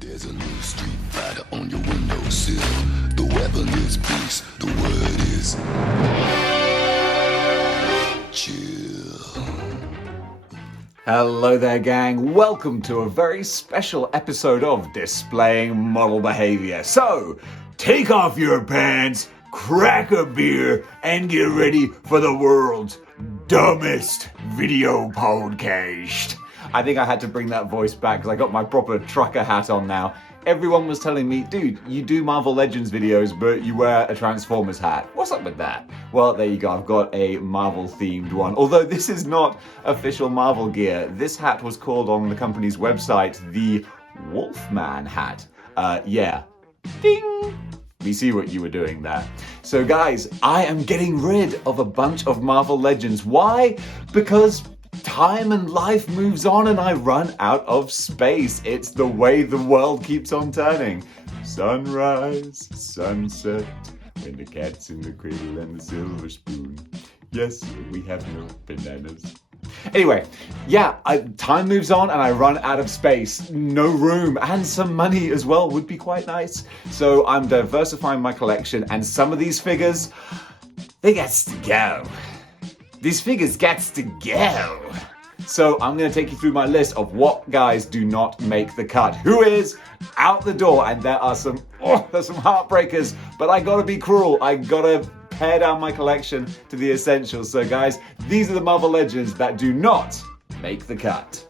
There's a new street fighter on your windowsill. The weapon is peace. The word is chill. Hello there, gang. Welcome to a very special episode of Displaying Model Behaviour. So, take off your pants, crack a beer, and get ready for the world's dumbest video podcast. I think I had to bring that voice back because I got my proper trucker hat on now. Everyone was telling me, dude, you do Marvel Legends videos, but you wear a Transformers hat. What's up with that? Well, there you go. I've got a Marvel-themed one. Although this is not official Marvel gear. This hat was called on the company's website the Wolfman hat. Yeah. Ding! We see what you were doing there. So guys, I am getting rid of a bunch of Marvel Legends. Why? Because time and life moves on and I run out of space. It's the way the world keeps on turning. Sunrise, sunset, when the cat's in the cradle and the silver spoon. Yes, we have no bananas. Anyway, yeah, time moves on and I run out of space. No room and some money as well would be quite nice. So I'm diversifying my collection and some of these figures, they gets to go. These figures gets to go. So I'm going to take you through my list of what guys do not make the cut. Who is out the door? And there's some heartbreakers, but I gotta be cruel. I gotta pare down my collection to the essentials. So guys, these are the Marvel Legends that do not make the cut.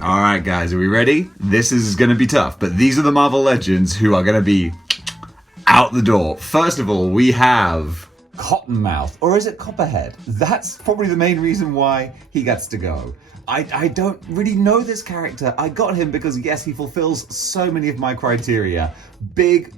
All right, guys, are we ready? This is going to be tough, but these are the Marvel Legends who are going to be out the door. First of all, we have Cottonmouth, or is it Copperhead? That's probably the main reason why he gets to go. I don't really know this character. I got him because, yes, he fulfills so many of my criteria. Big,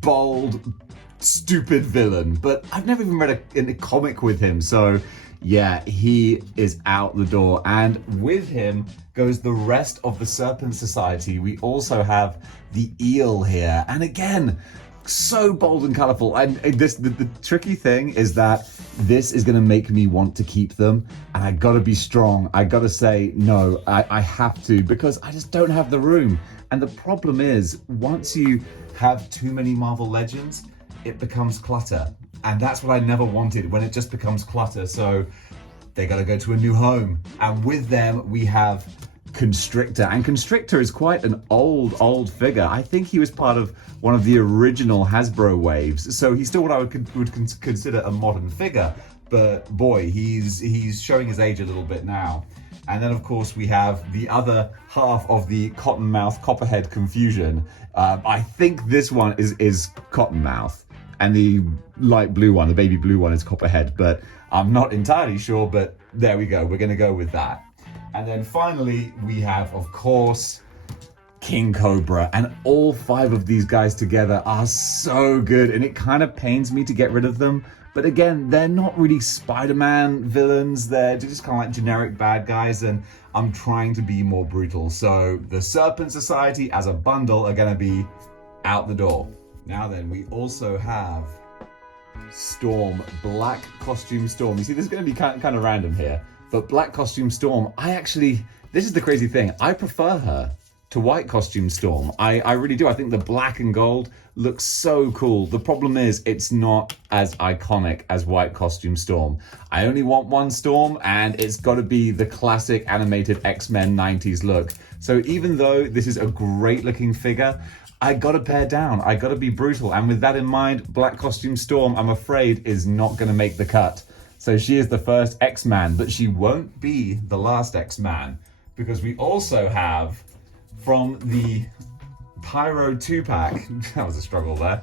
bold, stupid villain, but I've never even read a comic with him, so yeah, he is out the door. And with him goes the rest of the Serpent Society. We also have the Eel here, and again, so bold and colorful. And the tricky thing is that this is going to make me want to keep them, and I gotta be strong. I gotta say no, I have to, because I just don't have the room. And the problem is, once you have too many Marvel Legends, it becomes clutter, and that's what I never wanted, when it just becomes clutter. So they gotta go to a new home, and with them we have Constrictor, and Constrictor is quite an old figure. I think he was part of one of the original Hasbro waves, so he's still what I would consider a modern figure, but boy, he's showing his age a little bit now. And then of course we have the other half of the Cottonmouth Copperhead confusion. I think this one is Cottonmouth, and the light blue one, the baby blue one, is Copperhead, but I'm not entirely sure, but there we go, we're gonna go with that. And then finally, we have, of course, King Cobra. And all five of these guys together are so good, and it kind of pains me to get rid of them. But again, they're not really SpiderMan villains. They're just kind of like generic bad guys, and I'm trying to be more brutal. So the Serpent Society as a bundle are going to be out the door. Now then, we also have Storm, Black Costume Storm. You see, this is going to be kind of random here. But Black Costume Storm, this is the crazy thing, I prefer her to White Costume Storm. I really do. I think the black and gold looks so cool. The problem is, it's not as iconic as White Costume Storm. I only want one Storm, and it's got to be the classic animated X-Men 90s look. So even though this is a great looking figure, I gotta pare down, I gotta be brutal. And with that in mind, Black Costume Storm, I'm afraid, is not gonna make the cut. So she is the first X-Man, but she won't be the last X-Man, because we also have, from the Pyro 2-pack, that was a struggle there,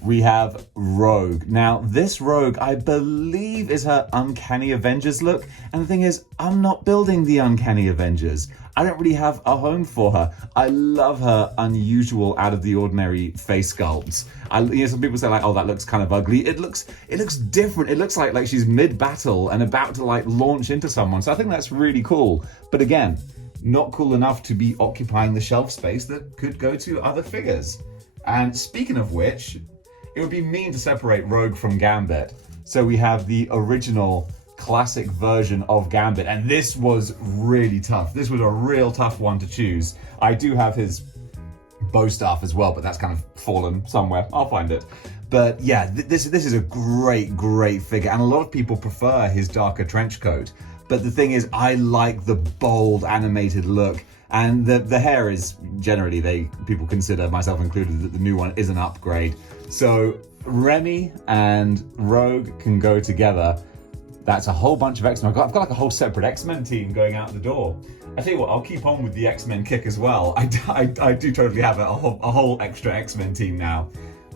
we have Rogue. Now, this Rogue, I believe, is her Uncanny Avengers look, and the thing is, I'm not building the Uncanny Avengers. I don't really have a home for her. I love her unusual, out-of-the-ordinary face sculpts. Some people say, like, oh, that looks kind of ugly. It looks different. It looks like she's mid-battle and about to, like, launch into someone. So I think that's really cool. But again, not cool enough to be occupying the shelf space that could go to other figures. And speaking of which, it would be mean to separate Rogue from Gambit. So we have the original classic version of Gambit, and this was really tough. This was a real tough one to choose. I do have his Rambeau stuff as well, but that's kind of fallen somewhere. I'll find it. But yeah, this is a great figure, and a lot of people prefer his darker trench coat. But the thing is, I like the bold animated look, and the hair is generally, people consider, myself included, that the new one is an upgrade. So Remy and Rogue can go together. That's a whole bunch of X-Men. I've got like a whole separate X-Men team going out the door. I tell you what, I'll keep on with the X-Men kick as well. I do totally have a whole extra X-Men team now.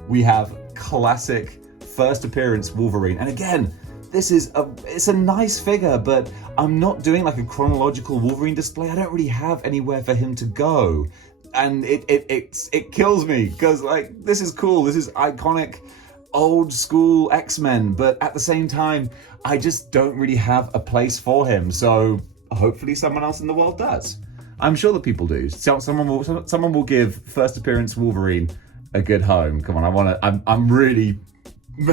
We have classic first appearance Wolverine, and again, it's a nice figure, but I'm not doing like a chronological Wolverine display. I don't really have anywhere for him to go, and it kills me because like this is cool. This is iconic, old school X-Men, but at the same time, I just don't really have a place for him. So hopefully, someone else in the world does. I'm sure that people do. So someone will give first appearance Wolverine a good home. Come on, I'm really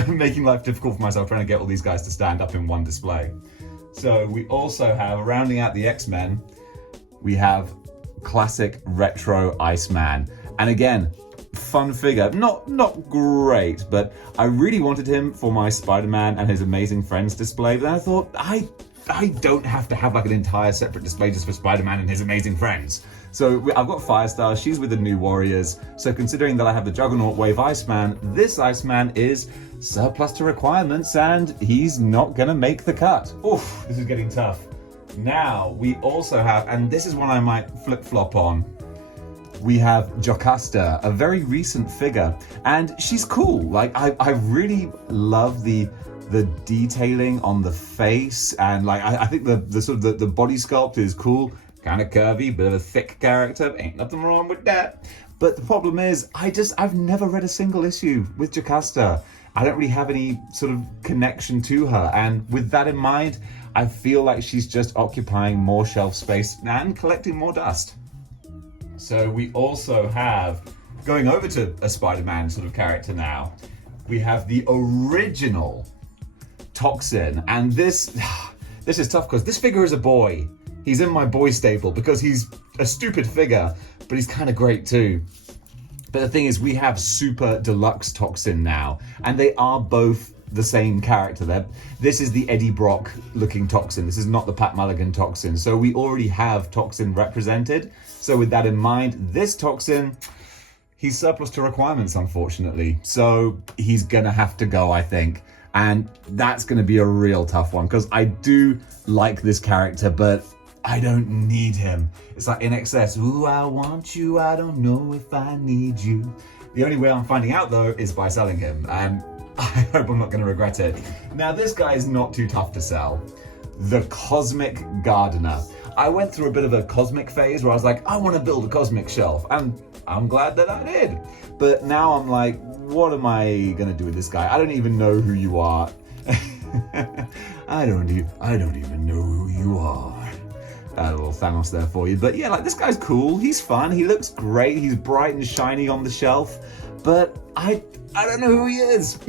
making life difficult for myself trying to get all these guys to stand up in one display. So we also have, rounding out the X-Men, we have classic retro Iceman. And again, fun figure, not great, but I really wanted him for my SpiderMan and his Amazing Friends display. But then I thought, I don't have to have like an entire separate display just for SpiderMan and his Amazing Friends. So I've got Firestar, she's with the New Warriors. So considering that I have the Juggernaut Wave Iceman, this Iceman is surplus to requirements and he's not gonna make the cut. Oof, this is getting tough. Now we also have, and this is one I might flip-flop on, we have Jocasta, a very recent figure, and she's cool. Like I really love the detailing on the face, and like I think the sort of the body sculpt is cool. Kind of curvy, bit of a thick character, ain't nothing wrong with that. But the problem is, I've never read a single issue with Jocasta. I don't really have any sort of connection to her, and with that in mind, I feel like she's just occupying more shelf space and collecting more dust. So we also have, going over to a Spider-Man sort of character now, we have the original Toxin, and this is tough because this figure is a boy. He's in my boy stable because he's a stupid figure, but he's kind of great too. But the thing is, we have Super Deluxe Toxin now, and they are both the same character. This is the Eddie Brock looking Toxin. This is not the Pat Mulligan Toxin. So we already have Toxin represented. So with that in mind, this Toxin, he's surplus to requirements, unfortunately. So he's gonna have to go, I think. And that's gonna be a real tough one because I do like this character, but I don't need him. It's like In Excess. Ooh, I want you, I don't know if I need you. The only way I'm finding out though is by selling him, and I hope I'm not going to regret it. Now this guy is not too tough to sell. The Cosmic Gardener. I went through a bit of a cosmic phase where I was like, I want to build a cosmic shelf, and I'm glad that I did. But now I'm like, what am I going to do with this guy? I don't even know who you are. I don't even know who you are. A little Thanos there for you. But yeah, like this guy's cool. He's fun. He looks great. He's bright and shiny on the shelf. But I don't know who he is.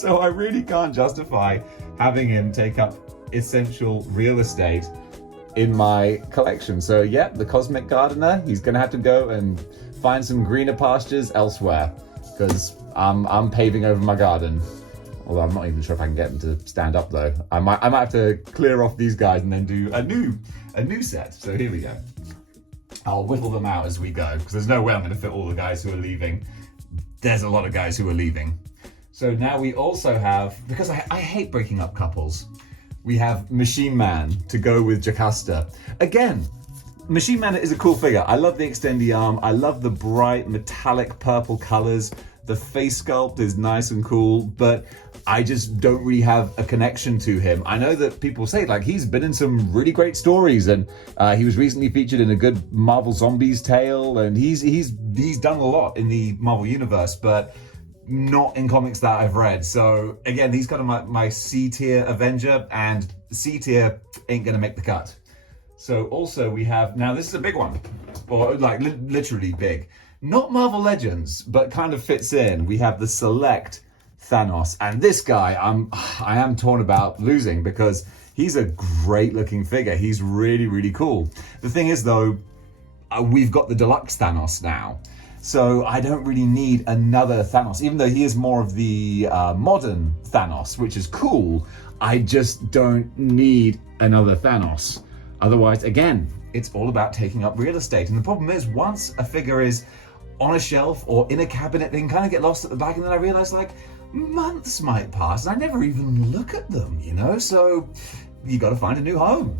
So I really can't justify having him take up essential real estate in my collection. So yeah, the Cosmic Gardener, he's going to have to go and find some greener pastures elsewhere because I'm paving over my garden. Although I'm not even sure if I can get them to stand up though. I might have to clear off these guys and then do a new set. So here we go. I'll whittle them out as we go because there's no way I'm going to fit all the guys who are leaving. There's a lot of guys who are leaving. So now we also have, because I hate breaking up couples, we have Machine Man to go with Jocasta. Again, Machine Man is a cool figure. I love the extendy arm. I love the bright metallic purple colors. The face sculpt is nice and cool, but I just don't really have a connection to him. I know that people say like he's been in some really great stories, and he was recently featured in a good Marvel Zombies tale, and he's done a lot in the Marvel universe, but not in comics that I've read. So again, he's kind of my C tier Avenger, and C tier ain't gonna make the cut. So also we have, now this is a big one, or like literally big. Not Marvel Legends, but kind of fits in. We have the Select Thanos, and this guy I am torn about losing because he's a great looking figure. He's really, really cool. The thing is though, we've got the Deluxe Thanos now. So I don't really need another Thanos, even though he is more of the modern Thanos, which is cool. I just don't need another Thanos. Otherwise, again, it's all about taking up real estate. And the problem is, once a figure is on a shelf or in a cabinet, they can kind of get lost at the back. And then I realize, like, months might pass and I never even look at them, you know? So you got to find a new home.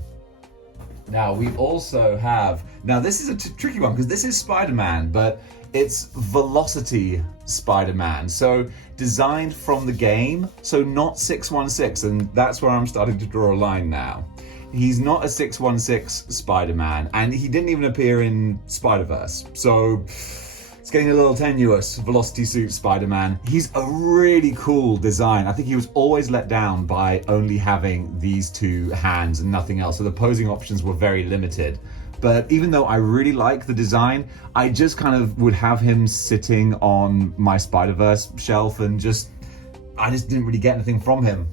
Now, we also have, now this is a tricky one because this is SpiderMan, but it's Velocity SpiderMan. So designed from the game, so not 616, and that's where I'm starting to draw a line now. He's not a 616 Spider-Man, and he didn't even appear in Spider-Verse. So it's getting a little tenuous. Velocity suit Spider-Man. He's a really cool design. I think he was always let down by only having these two hands and nothing else. So the posing options were very limited. But even though I really like the design, I just kind of would have him sitting on my Spider-Verse shelf and I just didn't really get anything from him.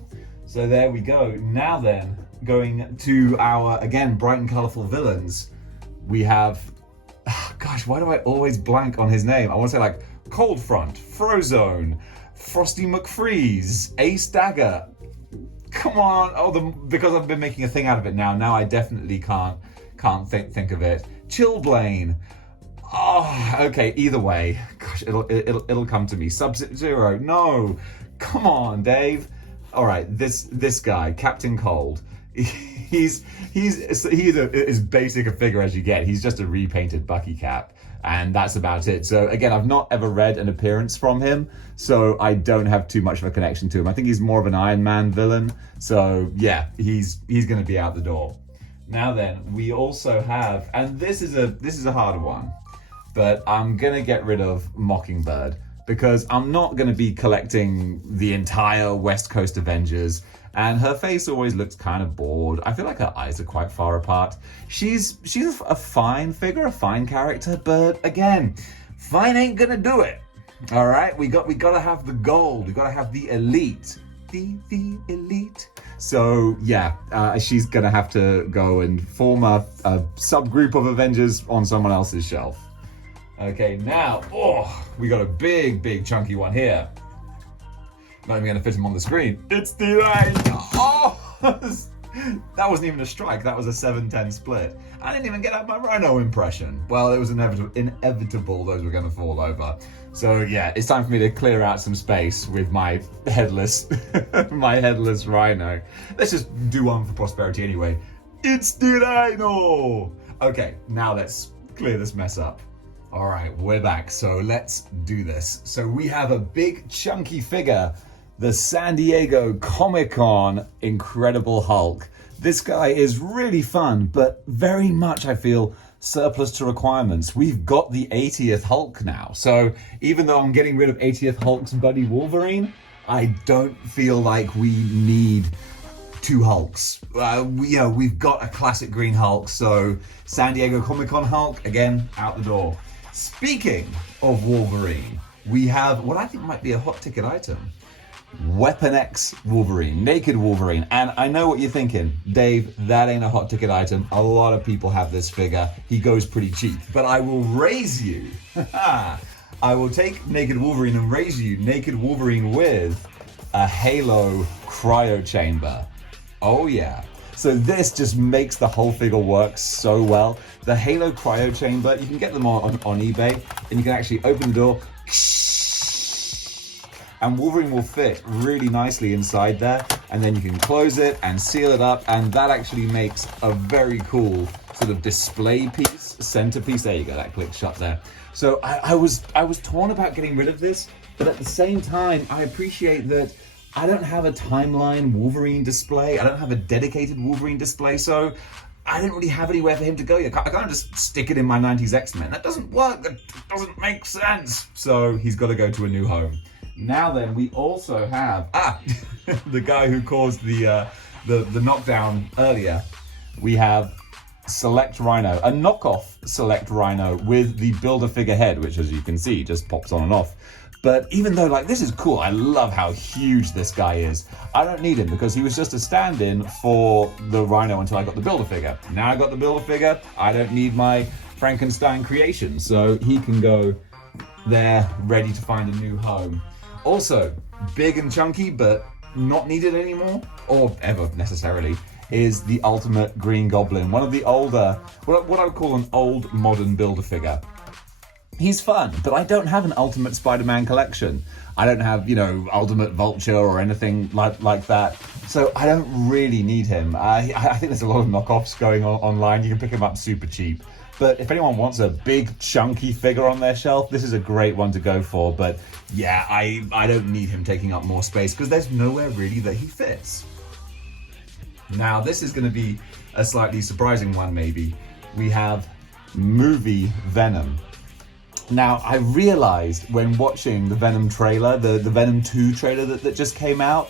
So there we go. Now then, going to our, again, bright and colorful villains, we have, gosh, why do I always blank on his name? I want to say like Cold Front, Frozone, Frosty McFreeze, Ace Dagger. Come on, because I've been making a thing out of it now. Now I definitely can't think of it. Chillblaine. Oh, okay. Either way, gosh, it'll come to me. Sub-Zero. No, come on, Dave. All right, this guy, Captain Cold. He's as basic a figure as you get. He's just a repainted Bucky cap, and that's about it. So again, I've not ever read an appearance from him, so I don't have too much of a connection to him. I think he's more of an Iron Man villain. So yeah, he's going to be out the door. Now then, we also have, and this is a harder one, but I'm gonna get rid of Mockingbird because I'm not gonna be collecting the entire West Coast Avengers, and her face always looks kind of bored. I feel like her eyes are quite far apart. She's a fine figure, a fine character, but again, fine ain't gonna do it. All right, we gotta have the gold. We gotta have the elite. The elite. So yeah, she's gonna have to go and form a subgroup of Avengers on someone else's shelf. Okay, now, we got a big chunky one here. Not even gonna fit him on the screen. It's the that wasn't even a strike. That was a 7-10 split. I didn't even get out my Rhino impression. Well, it was inevitable those were gonna fall over. So yeah, it's time for me to clear out some space with my headless Rhino. Let's just do one for prosperity anyway. It's the Rhino! Okay, now let's clear this mess up. All right, we're back, so let's do this. So we have a big chunky figure, the San Diego Comic-Con Incredible Hulk. This guy is really fun, but very much, I feel, surplus to requirements. We've got the 80th Hulk now. So even though I'm getting rid of 80th Hulk's buddy Wolverine, I don't feel like we need two Hulks. We've got a classic green Hulk, so San Diego Comic-Con Hulk, again, out the door. Speaking of Wolverine, we have what I think might be a hot ticket item. Weapon X Wolverine, Naked Wolverine. And I know what you're thinking, Dave, that ain't a hot ticket item. A lot of people have this figure. He goes pretty cheap. But I will raise you. I will take Naked Wolverine and raise you Naked Wolverine with a Halo cryo chamber. Oh yeah. So this just makes the whole figure work so well. The Halo cryo chamber, you can get them on eBay, and you can actually open the door, and Wolverine will fit really nicely inside there, and then you can close it and seal it up, and that actually makes a very cool sort of display piece, centerpiece. There you go, that click shut there. So I was torn about getting rid of this, but at the same time, I appreciate that I don't have a timeline Wolverine display. I don't have a dedicated Wolverine display, so I didn't really have anywhere for him to go yet. I can't just stick it in my 90s X-Men. That doesn't work. That doesn't make sense. So he's got to go to a new home. Now then, we also have the guy who caused the knockdown earlier. We have Select Rhino, a knockoff Select Rhino with the Build-A-Figure head, which, as you can see, just pops on and off. But even though, like, this is cool, I love how huge this guy is. I don't need him because he was just a stand-in for the Rhino until I got the Build-A-Figure. Now I got the Build-A-Figure, I don't need my Frankenstein creation, so he can go they're ready to find a new home. Also, big and chunky, but not needed anymore, or ever necessarily, is the Ultimate Green Goblin. One of the older, what I would call an old modern Build-A-Figure. He's fun, but I don't have an Ultimate Spider-Man collection. I don't have, Ultimate Vulture or anything like that. So I don't really need him. I think there's a lot of knockoffs going on online. You can pick him up super cheap. But if anyone wants a big, chunky figure on their shelf, this is a great one to go for. But yeah, I don't need him taking up more space because there's nowhere really that he fits. Now, this is going to be a slightly surprising one, maybe. We have movie Venom. Now, I realized when watching the Venom trailer, the Venom 2 trailer that just came out,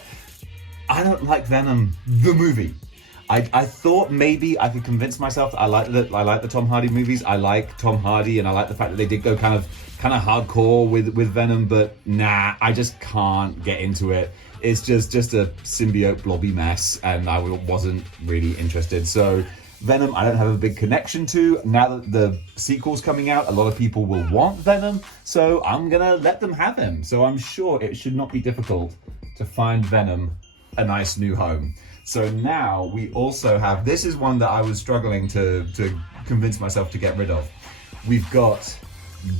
I don't like Venom, the movie. I thought maybe I could convince myself that I like the Tom Hardy movies. I like Tom Hardy, and I like the fact that they did go kind of hardcore with Venom, but nah, I just can't get into it. It's just a symbiote blobby mess, and I wasn't really interested. So Venom, I don't have a big connection to. Now that the sequel's coming out, a lot of people will want Venom, so I'm gonna let them have him. So I'm sure it should not be difficult to find Venom a nice new home. So now we also have, this is one that I was struggling to convince myself to get rid of. We've got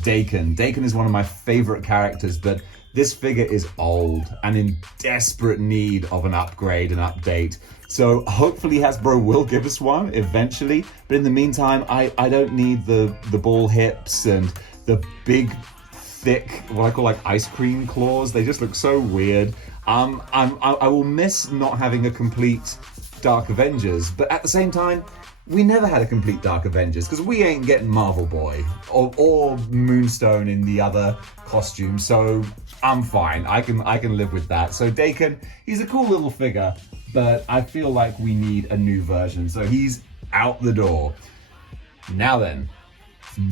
Daikon. Daikon is one of my favorite characters, but this figure is old and in desperate need of an upgrade, an update. So hopefully Hasbro will give us one eventually. But in the meantime, I don't need the ball hips and the big, thick, what I call like ice cream claws. They just look so weird. I will miss not having a complete Dark Avengers, but at the same time, we never had a complete Dark Avengers because we ain't getting Marvel Boy or Moonstone in the other costume, so I'm fine. I can live with that. So Daikon, he's a cool little figure, but I feel like we need a new version, so he's out the door. Now then,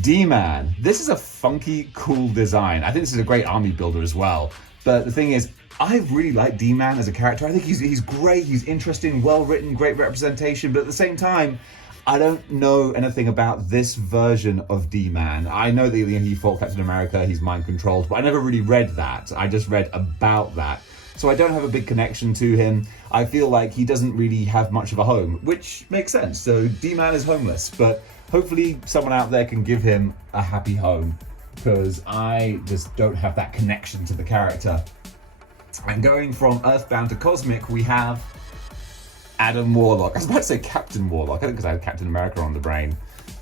DMan. This is a funky, cool design. I think this is a great army builder as well, but the thing is, I really like DMan as a character. I think he's great, he's interesting, well written, great representation, but at the same time, I don't know anything about this version of DMan. I know that he fought Captain America, he's mind controlled, but I never really read that. I just read about that. So I don't have a big connection to him. I feel like he doesn't really have much of a home, which makes sense. So DMan is homeless, but hopefully someone out there can give him a happy home, because I just don't have that connection to the character. And going from Earthbound to Cosmic, we have Adam Warlock. I was about to say Captain Warlock, I think because I had Captain America on the brain.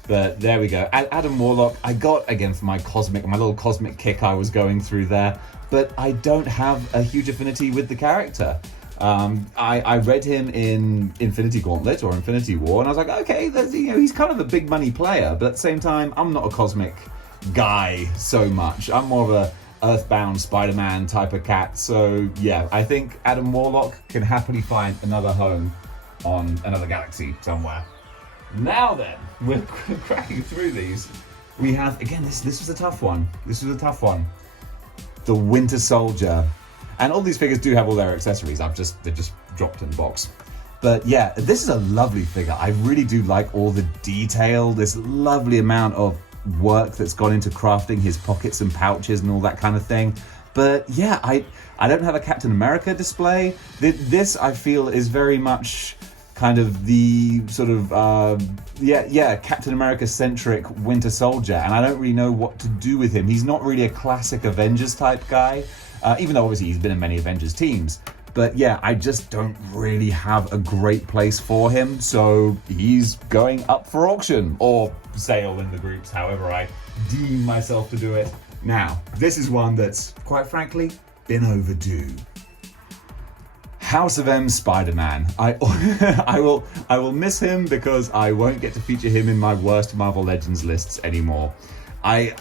But there we go. Adam Warlock, I got again for my little cosmic kick I was going through there. But I don't have a huge affinity with the character. I read him in Infinity Gauntlet or Infinity War, and I was like, okay, he's kind of a big money player. But at the same time, I'm not a cosmic guy so much. I'm more of a Earthbound Spider-Man type of cat. So yeah, I think Adam Warlock can happily find another home on another galaxy somewhere. Now then, we're cracking through these. We have, again, this was a tough one. The Winter Soldier. And all these figures do have all their accessories. They're just dropped in the box. But yeah, this is a lovely figure. I really do like all the detail, this lovely amount of work that's gone into crafting his pockets and pouches and all that kind of thing. But yeah, I don't have a Captain America display. This I feel is very much kind of the sort of Captain America centric Winter Soldier, and I don't really know what to do with him. He's not really a classic Avengers type guy, even though obviously he's been in many Avengers teams. But yeah, I just don't really have a great place for him, so he's going up for auction, or sale in the groups, however I deem myself to do it. Now, this is one that's, quite frankly, been overdue. House of M Spider-Man. I will miss him because I won't get to feature him in my worst Marvel Legends lists anymore. I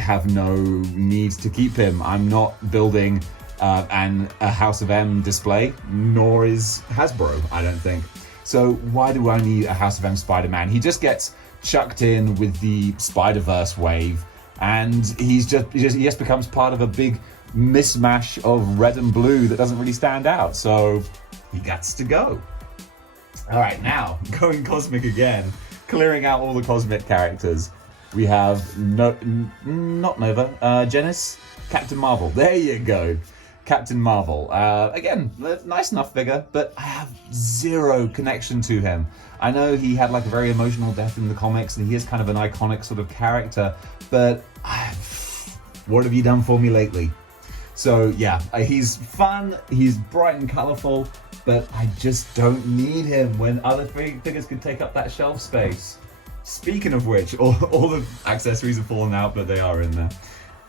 have no need to keep him. I'm not building a House of M display, nor is Hasbro, I don't think. So why do I need a House of M Spider-Man? He just gets chucked in with the Spider-Verse wave, and he just becomes part of a big mismatch of red and blue that doesn't really stand out. So he gets to go. All right, now going cosmic again, clearing out all the cosmic characters. We have not Nova, Janice, Captain Marvel. There you go. Captain Marvel. Again, nice enough figure, but I have zero connection to him. I know he had like a very emotional death in the comics, and he is kind of an iconic sort of character, but what have you done for me lately? So yeah, he's fun, he's bright and colourful, but I just don't need him when other figures can take up that shelf space. Speaking of which, all the accessories have fallen out, but they are in there.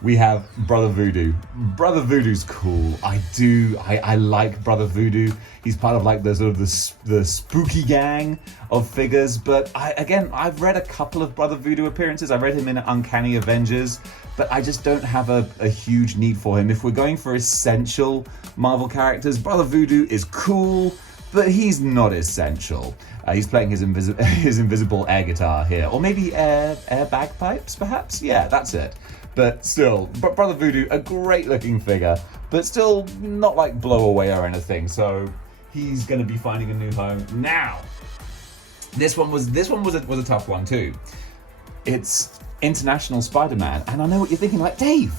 We have Brother Voodoo. Brother Voodoo's cool. I like Brother Voodoo. He's part of like the sort of the spooky gang of figures. But I've read a couple of Brother Voodoo appearances. I read him in Uncanny Avengers, but I just don't have a huge need for him. If we're going for essential Marvel characters, Brother Voodoo is cool, but he's not essential. He's playing his invisible air guitar here, or maybe air bagpipes, perhaps. Yeah, that's it. But still, Brother Voodoo, a great looking figure, but still not like blow away or anything. So he's going to be finding a new home now. This one was a tough one too. It's International Spider-Man, and I know what you're thinking, like, Dave,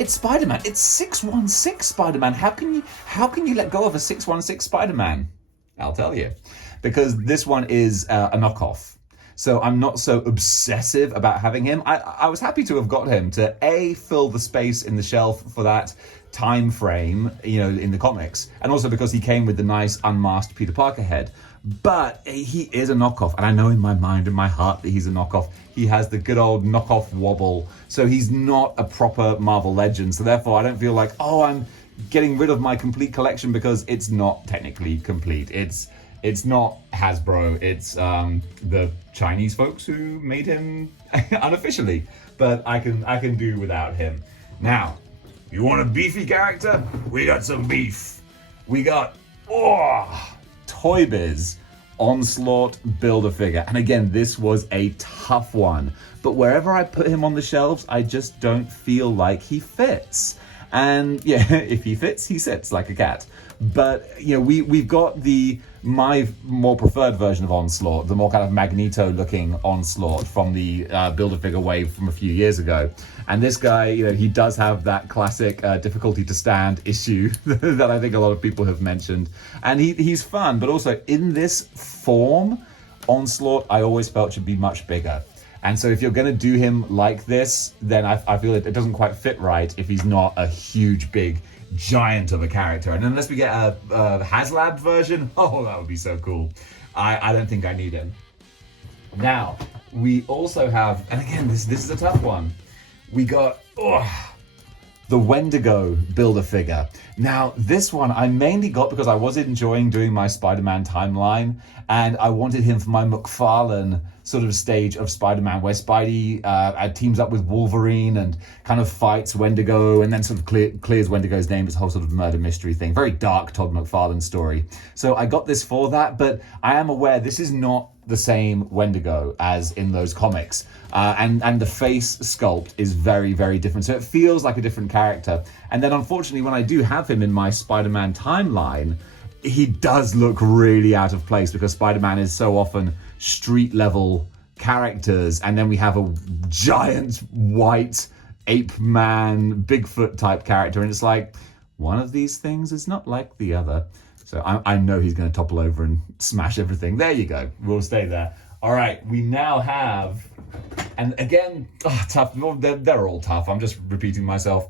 it's Spider-Man. It's 616 Spider-Man. How can you let go of a 616 Spider-Man? I'll tell you, because this one is a knockoff. So I'm not so obsessive about having him. I was happy to have got him to fill the space in the shelf for that time frame, in the comics, and also because he came with the nice unmasked Peter Parker head. But he is a knockoff, and I know in my mind and my heart that he's a knockoff. He has the good old knockoff wobble, so he's not a proper Marvel legend. So therefore, I don't feel like, I'm getting rid of my complete collection, because it's not technically complete. It's not Hasbro, it's the Chinese folks who made him unofficially, but I can do without him. Now, you want a beefy character? We got some beef. We got Toy Biz Onslaught Build-A-Figure. And again, this was a tough one, but wherever I put him on the shelves, I just don't feel like he fits. And yeah, if he fits, he sits like a cat. But we've got my more preferred version of Onslaught, the more kind of Magneto-looking Onslaught from the Build-A-Figure wave from a few years ago. And this guy, he does have that classic difficulty to stand issue that I think a lot of people have mentioned. And he's fun, but also in this form, Onslaught I always felt should be much bigger. And so if you're going to do him like this, then I feel it doesn't quite fit right if he's not a huge, big giant of a character. And unless we get a HasLab version, that would be so cool. I don't think I need him. Now, we also have, and again, this is a tough one. We got the Wendigo Build-A-Figure. Now, this one I mainly got because I was enjoying doing my Spider-Man timeline, and I wanted him for my McFarlane sort of stage of Spider-Man, where Spidey teams up with Wolverine and kind of fights Wendigo, and then sort of clears Wendigo's name. It's a whole sort of murder mystery thing. Very dark Todd McFarlane story. So I got this for that, but I am aware this is not the same Wendigo as in those comics. And the face sculpt is very, very different. So it feels like a different character. And then unfortunately, when I do have him in my Spider-Man timeline, he does look really out of place, because Spider-Man is so often street level characters, and then we have a giant white ape man, Bigfoot type character, and it's like, one of these things is not like the other. So I know he's going to topple over and smash everything. There you go. We'll stay there. All right, we now have, and again, tough. They're all tough. I'm just repeating myself.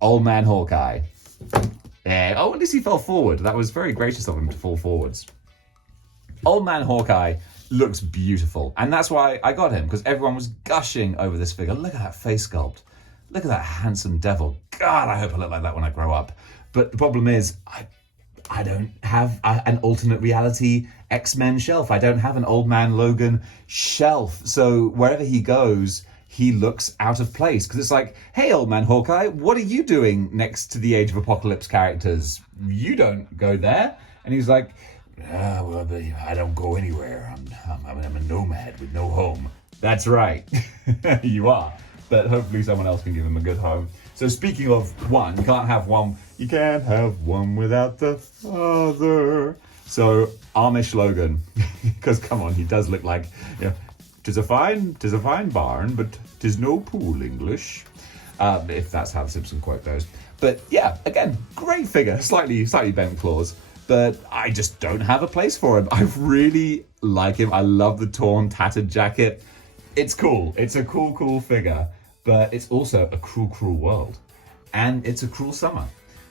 Old Man Hawkeye. At least he fell forward. That was very gracious of him to fall forwards. Old Man Hawkeye looks beautiful, and that's why I got him, because everyone was gushing over this figure. Look at that face sculpt. Look at that handsome devil. God, I hope I look like that when I grow up. But the problem is, I don't have an alternate reality XMen shelf. I don't have an Old Man Logan shelf. So wherever he goes, he looks out of place, because it's like, hey, Old Man Hawkeye, what are you doing next to the Age of Apocalypse characters? You don't go there. And he's like, well, I don't go anywhere. I'm a nomad with no home. That's right. You are. But hopefully someone else can give him a good home. So speaking of one, you can't have one. You can't have one without the other. So Amish Logan, because come on, he does look like, 'tis a fine barn, but 'tis no pool English. If that's how the Simpson quote goes. But yeah, again, great figure, slightly bent claws, but I just don't have a place for him. I really like him. I love the torn, tattered jacket. It's cool. It's a cool figure, but it's also a cruel world. And it's a cruel summer.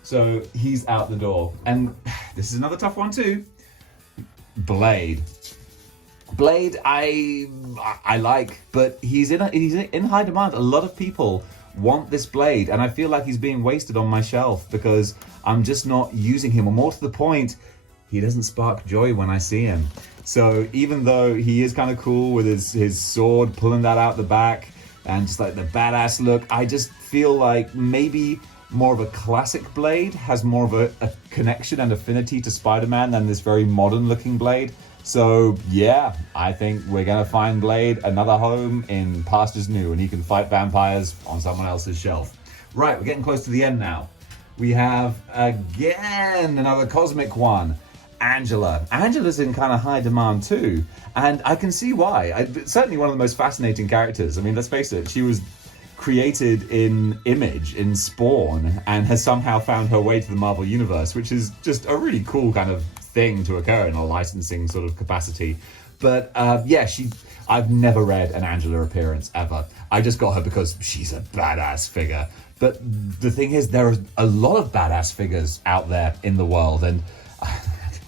So he's out the door. And this is another tough one too. Blade, I like, but he's in high demand. A lot of people want this Blade, and I feel like he's being wasted on my shelf because I'm just not using him. Or more to the point, he doesn't spark joy when I see him. So even though he is kind of cool with his sword, pulling that out the back, and just like the badass look, I just feel like maybe more of a classic Blade has more of a connection and affinity to Spider-Man than this very modern looking Blade. So yeah, I think we're gonna find Blade another home in Pastures New, and he can fight vampires on someone else's shelf. Right, we're getting close to the end now. We have, again, another cosmic one. Angela. Angela's in kind of high demand too, and I can see why. Certainly one of the most fascinating characters. I mean, let's face it, she was created in Image, in Spawn, and has somehow found her way to the Marvel Universe, which is just a really cool kind of thing to occur in a licensing sort of capacity. But yeah, I've never read an Angela appearance ever. I just got her because she's a badass figure. But the thing is, there are a lot of badass figures out there in the world, and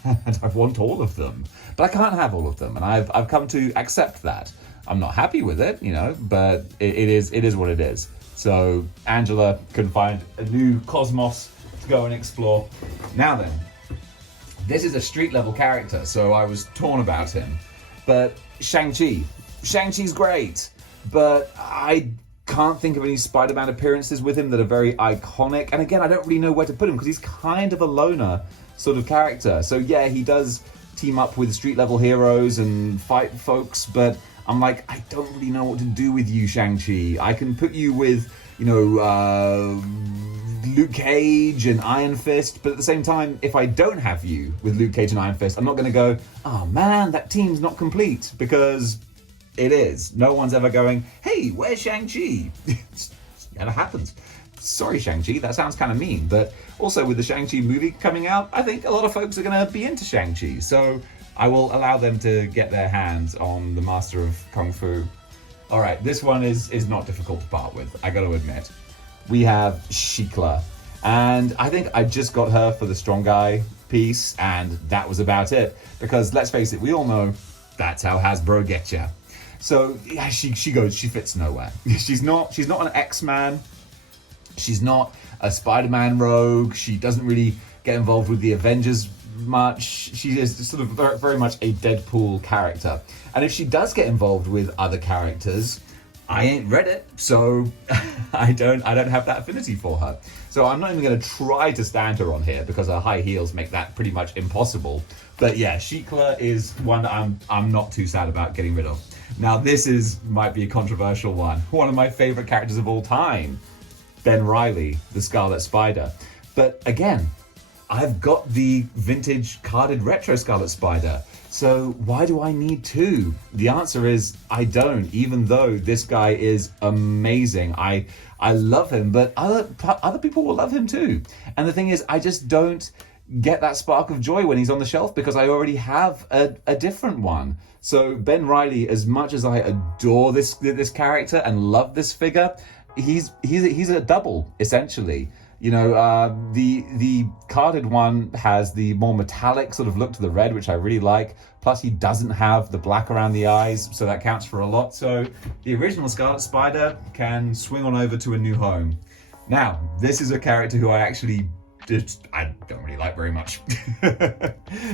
I want all of them. But I can't have all of them, and I've come to accept that. I'm not happy with it, you know, but it is what it is. So Angela can find a new cosmos to go and explore. Now then, this is a street level character, so I was torn about him. But ShangChi. ShangChi's great, but I can't think of any Spider-Man appearances with him that are very iconic. And again, I don't really know where to put him because he's kind of a loner sort of character. So yeah, he does team up with street level heroes and fight folks, but I'm like, I don't really know what to do with you, ShangChi. I can put you with, you know, Luke Cage and Iron Fist, but at the same time, if I don't have you with Luke Cage and Iron Fist, I'm not going to go, oh man, that team's not complete, because it is. No one's ever going, hey, where's ShangChi? It never happens. Sorry, ShangChi, that sounds kind of mean, but also with the ShangChi movie coming out, I think a lot of folks are going to be into ShangChi, so I will allow them to get their hands on the Master of Kung Fu. All right, this one is not difficult to part with, I got to admit. We have Sheikla, and I think I just got her for the strong guy piece, and that was about it, because let's face it, we all know that's how Hasbro gets ya. So yeah, she fits nowhere. She's not an X-Man. She's not a Spider-Man rogue. She doesn't really get involved with the Avengers much. She is sort of very, very much a Deadpool character. And if she does get involved with other characters, I ain't read it, so I don't have that affinity for her. So I'm not even going to try to stand her on here because her high heels make that pretty much impossible. But yeah, Sheikla is one that I'm not too sad about getting rid of. Now this might be a controversial one. One of my favorite characters of all time, Ben Reilly, the Scarlet Spider. But again, I've got the vintage carded retro Scarlet Spider. So why do I need two? The answer is I don't, even though this guy is amazing. I love him, but other people will love him too. And the thing is, I just don't get that spark of joy when he's on the shelf because I already have a different one. So Ben Reilly, as much as I adore this character and love this figure, he's a double essentially. You know, the carded one has the more metallic sort of look to the red, which I really like. Plus, he doesn't have the black around the eyes, so that counts for a lot. So the original Scarlet Spider can swing on over to a new home. Now, this is a character who I don't really like very much,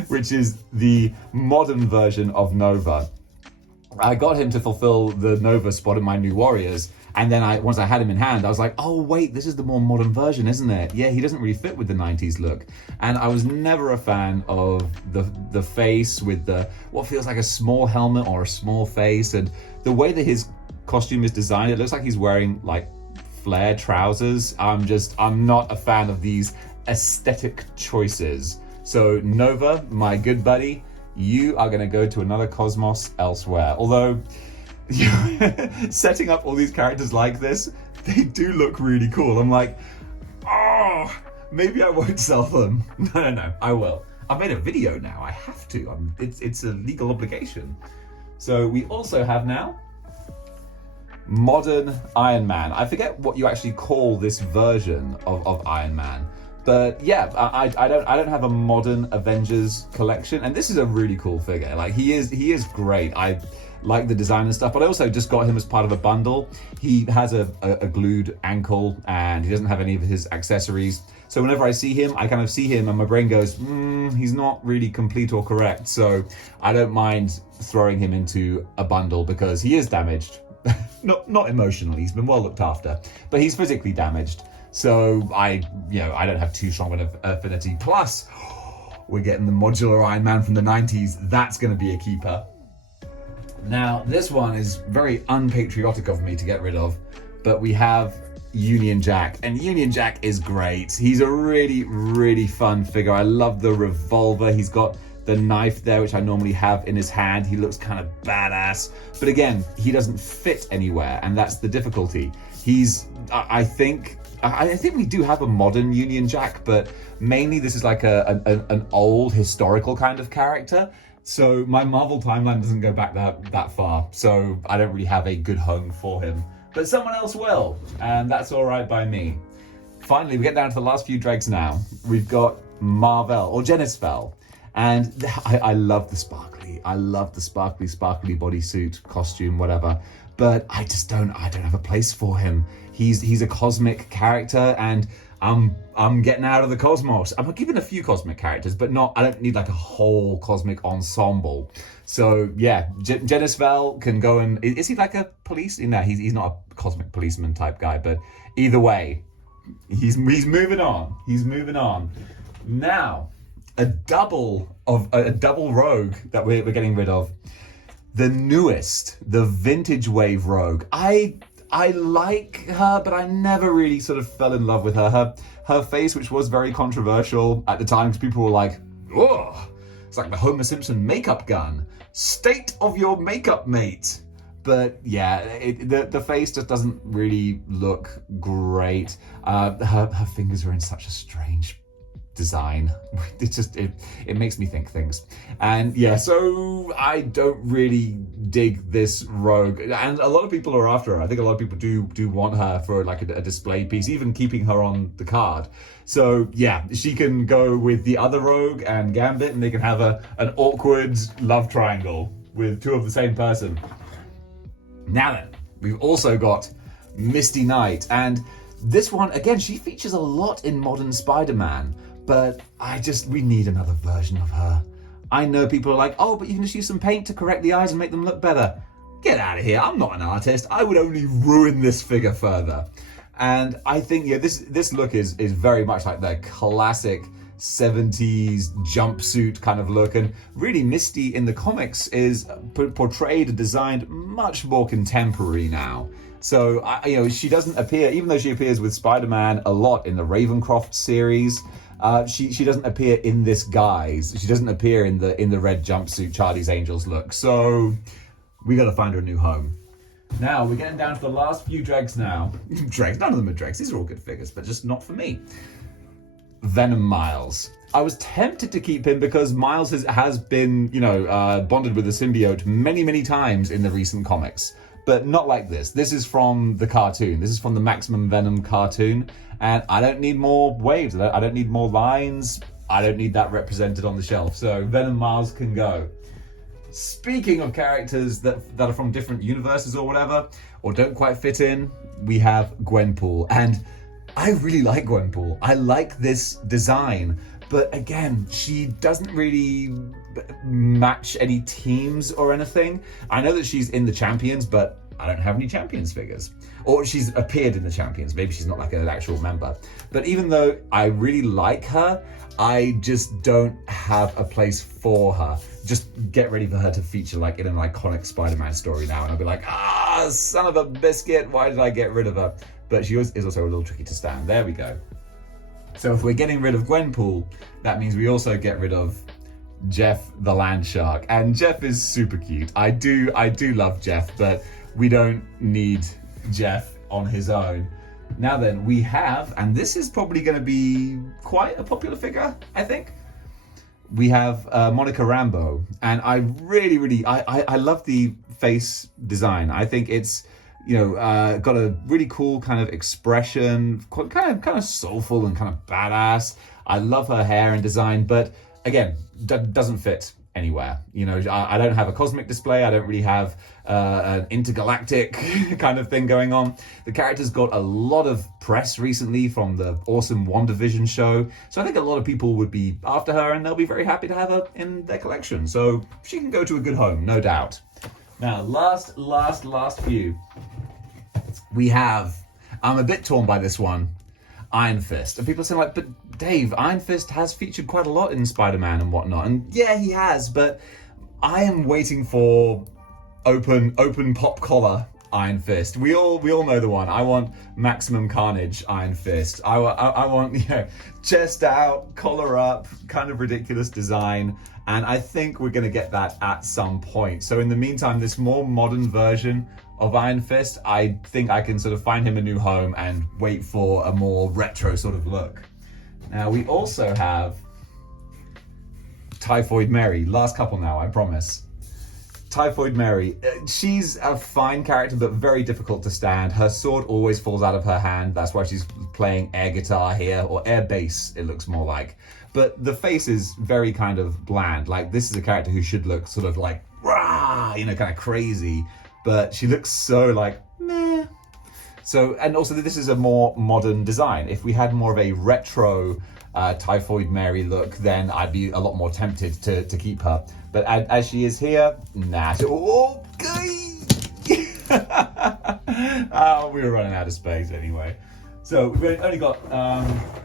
which is the modern version of Nova. I got him to fulfill the Nova spot in my New Warriors, and then once I had him in hand, I was like, oh wait, this is the more modern version, isn't it? Yeah, he doesn't really fit with the 90s look. And I was never a fan of the face with what feels like a small helmet or a small face, and the way that his costume is designed, it looks like he's wearing like flared trousers. I'm not a fan of these aesthetic choices. So Nova, my good buddy, you are going to go to another cosmos elsewhere. Although setting up all these characters like this, they do look really cool. I'm like, oh, maybe I won't sell them. No, I will. I've made a video now. I have to. It's a legal obligation. So we also have now modern Iron Man. I forget what you actually call this version of Iron Man. But yeah, I don't have a modern Avengers collection, and this is a really cool figure. Like he is great. I like the design and stuff, but I also just got him as part of a bundle. He has a glued ankle, and he doesn't have any of his accessories. So whenever I see him, I kind of see him, and my brain goes, he's not really complete or correct. So I don't mind throwing him into a bundle because he is damaged. not emotionally. He's been well looked after, but he's physically damaged. So I don't have too strong an affinity. Plus, we're getting the modular Iron Man from the 90s. That's going to be a keeper. Now, this one is very unpatriotic of me to get rid of, but we have Union Jack, and Union Jack is great. He's a really, really fun figure. I love the revolver. He's got the knife there, which I normally have in his hand. He looks kind of badass, but again, he doesn't fit anywhere, and that's the difficulty. I think we do have a modern Union Jack, but mainly this is like an old historical kind of character. So my Marvel timeline doesn't go back that far, so I don't really have a good home for him. But someone else will, and that's all right by me. Finally, we get down to the last few dregs now. We've got Marvel, or Genisfell, and I love the sparkly. I love the sparkly bodysuit, costume, whatever. But I don't have a place for him. He's a cosmic character, and I'm getting out of the cosmos. I'm given a few cosmic characters, but I don't need like a whole cosmic ensemble. So yeah, Genisfell can go and, is he like a police? No, he's not a cosmic policeman type guy, but either way, he's moving on. He's moving on. Now, a double rogue that we're getting rid of. The newest, the vintage wave rogue. I like her, but I never really sort of fell in love with her. Her face, which was very controversial at the time, because people were like, oh, it's like the Homer Simpson makeup gun. State of your makeup, mate. But yeah, the face just doesn't really look great. Her fingers are in such a strange design. It makes me think things. And yeah, so I don't really dig this rogue, and a lot of people are after her. I think a lot of people do want her for like a display piece, even keeping her on the card. So yeah, she can go with the other rogue and Gambit, and they can have an awkward love triangle with two of the same person. Now then, we've also got Misty Knight, and this one, again, she features a lot in modern Spider-Man, but we need another version of her. I know people are like, oh, but you can just use some paint to correct the eyes and make them look better. Get out of here, I'm not an artist. I would only ruin this figure further. And I think, yeah, this look is very much like the classic 70s jumpsuit kind of look, and really Misty in the comics is portrayed and designed much more contemporary now. So, she doesn't appear, even though she appears with Spider-Man a lot in the Ravencroft series, she doesn't appear in this guise. She doesn't appear in the red jumpsuit Charlie's Angels look. So we got to find her a new home. Now we're getting down to the last few dregs now. Dregs, none of them are dregs. These are all good figures, but just not for me. Venom Miles. I was tempted to keep him because Miles has been, bonded with the symbiote many times in the recent comics. But not like this. This is from the cartoon. This is from the Maximum Venom cartoon. And I don't need more waves. I don't need more lines. I don't need that represented on the shelf. So Venom Miles can go. Speaking of characters that are from different universes or whatever, or don't quite fit in, we have Gwenpool. And I really like Gwenpool. I like this design. But again, she doesn't really match any teams or anything. I know that she's in the Champions, but I don't have any Champions figures. Or she's appeared in the Champions. Maybe she's not like an actual member. But even though I really like her, I just don't have a place for her. Just get ready for her to feature like in an iconic Spider-Man story now. And I'll be like, son of a biscuit, why did I get rid of her? But she is also a little tricky to stand. There we go. So if we're getting rid of Gwenpool, that means we also get rid of Jeff the land shark. And Jeff is super cute. I do love Jeff, but we don't need Jeff on his own. Now then, we have, and this is probably going to be quite a popular figure, I think. We have Monica Rambeau, and I really, I love the face design. I think it's, got a really cool kind of expression, kind of soulful and kind of badass. I love her hair and design, but again, doesn't fit anywhere. I don't have a cosmic display. I don't really have an intergalactic kind of thing going on. The character's got a lot of press recently from the awesome WandaVision show, so I think a lot of people would be after her, and they'll be very happy to have her in their collection. So she can go to a good home, no doubt. Now, last few. We have, I'm a bit torn by this one, Iron Fist. And people are saying like, but Dave, Iron Fist has featured quite a lot in SpiderMan and whatnot. And yeah, he has, but I am waiting for open pop collar Iron Fist. We all know the one. I want Maximum Carnage Iron Fist. I want chest out, collar up, kind of ridiculous design. And I think we're going to get that at some point. So in the meantime, this more modern version of Iron Fist, I think I can sort of find him a new home and wait for a more retro sort of look. Now we also have Typhoid Mary. Last couple now, I promise. Typhoid Mary, she's a fine character, but very difficult to stand. Her sword always falls out of her hand. That's why she's playing air guitar here, or air bass, it looks more like. But the face is very kind of bland. Like, this is a character who should look sort of like, rah, kind of crazy. But she looks so like, meh. So, and also this is a more modern design. If we had more of a retro Typhoid Mary look, then I'd be a lot more tempted to keep her. But as she is here, nah. Oh, we were running out of space anyway. So we've only got,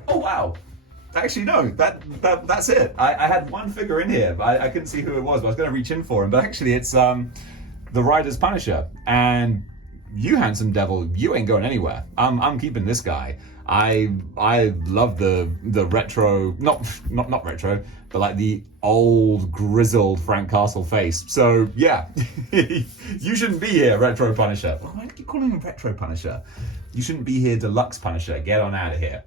oh wow. Actually, no, that's it. I had one figure in here, but I couldn't see who it was, but I was going to reach in for him. But actually, it's the Rider's Punisher. And you handsome devil, you ain't going anywhere. I'm keeping this guy. I love the retro, not retro, but like the old grizzled Frank Castle face. So yeah, you shouldn't be here, Retro Punisher. Why do you keep calling him Retro Punisher? You shouldn't be here, Deluxe Punisher. Get on out of here.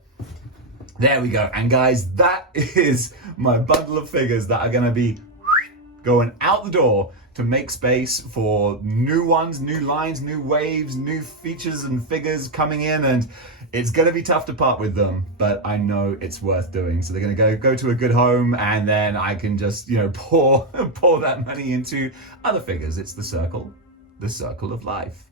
There we go. And guys, that is my bundle of figures that are going to be going out the door to make space for new ones, new lines, new waves, new features and figures coming in, and it's going to be tough to part with them, but I know it's worth doing. So they're going to go to a good home, and then I can just, pour that money into other figures. It's the circle of life.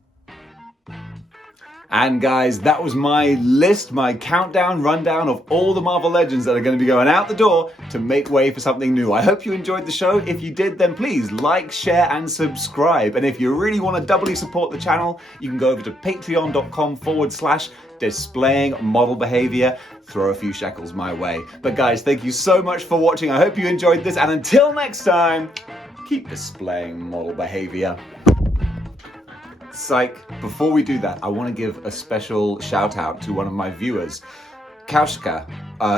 And guys, that was my list, my countdown, rundown of all the Marvel Legends that are going to be going out the door to make way for something new. I hope you enjoyed the show. If you did, then please like, share, and subscribe. And if you really want to doubly support the channel, you can go over to patreon.com/displaying model behavior. Throw a few shekels my way. But guys, thank you so much for watching. I hope you enjoyed this. And until next time, keep displaying model behavior. Psych. Before we do that, I want to give a special shout out to one of my viewers, Kaushka,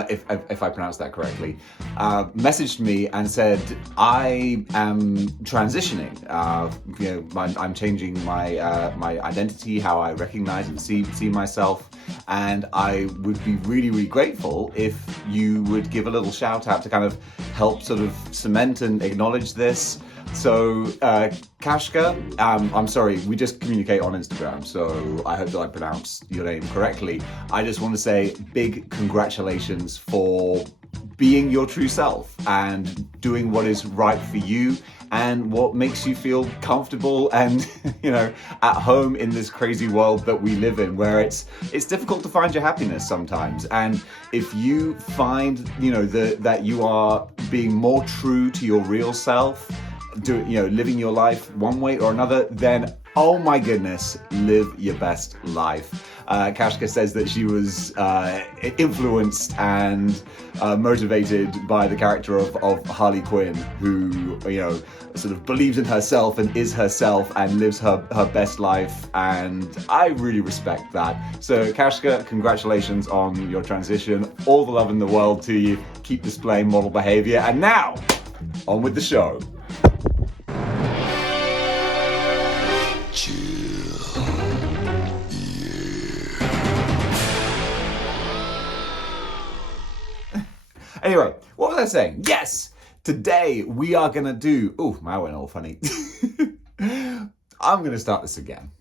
if I pronounced that correctly, messaged me and said, I am transitioning. I'm changing my identity, how I recognize and see myself, and I would be really, really grateful if you would give a little shout out to kind of help sort of cement and acknowledge this. So, Kashka, I'm sorry, we just communicate on Instagram, so I hope that I pronounced your name correctly. I just want to say big congratulations for being your true self and doing what is right for you and what makes you feel comfortable and, at home in this crazy world that we live in, where it's difficult to find your happiness sometimes. And if you find, that you are being more true to your real self, living your life one way or another, then oh my goodness, live your best life. Kashka says that she was influenced and motivated by the character of Harley Quinn, who sort of believes in herself and is herself and lives her best life, and I really respect that. So Kashka, congratulations on your transition. All the love in the world to you. Keep displaying model behavior. And now, On with the show. Chill. Anyway, what was I saying? Yes! Today we are going to do... Oh, I went all funny. I'm going to start this again.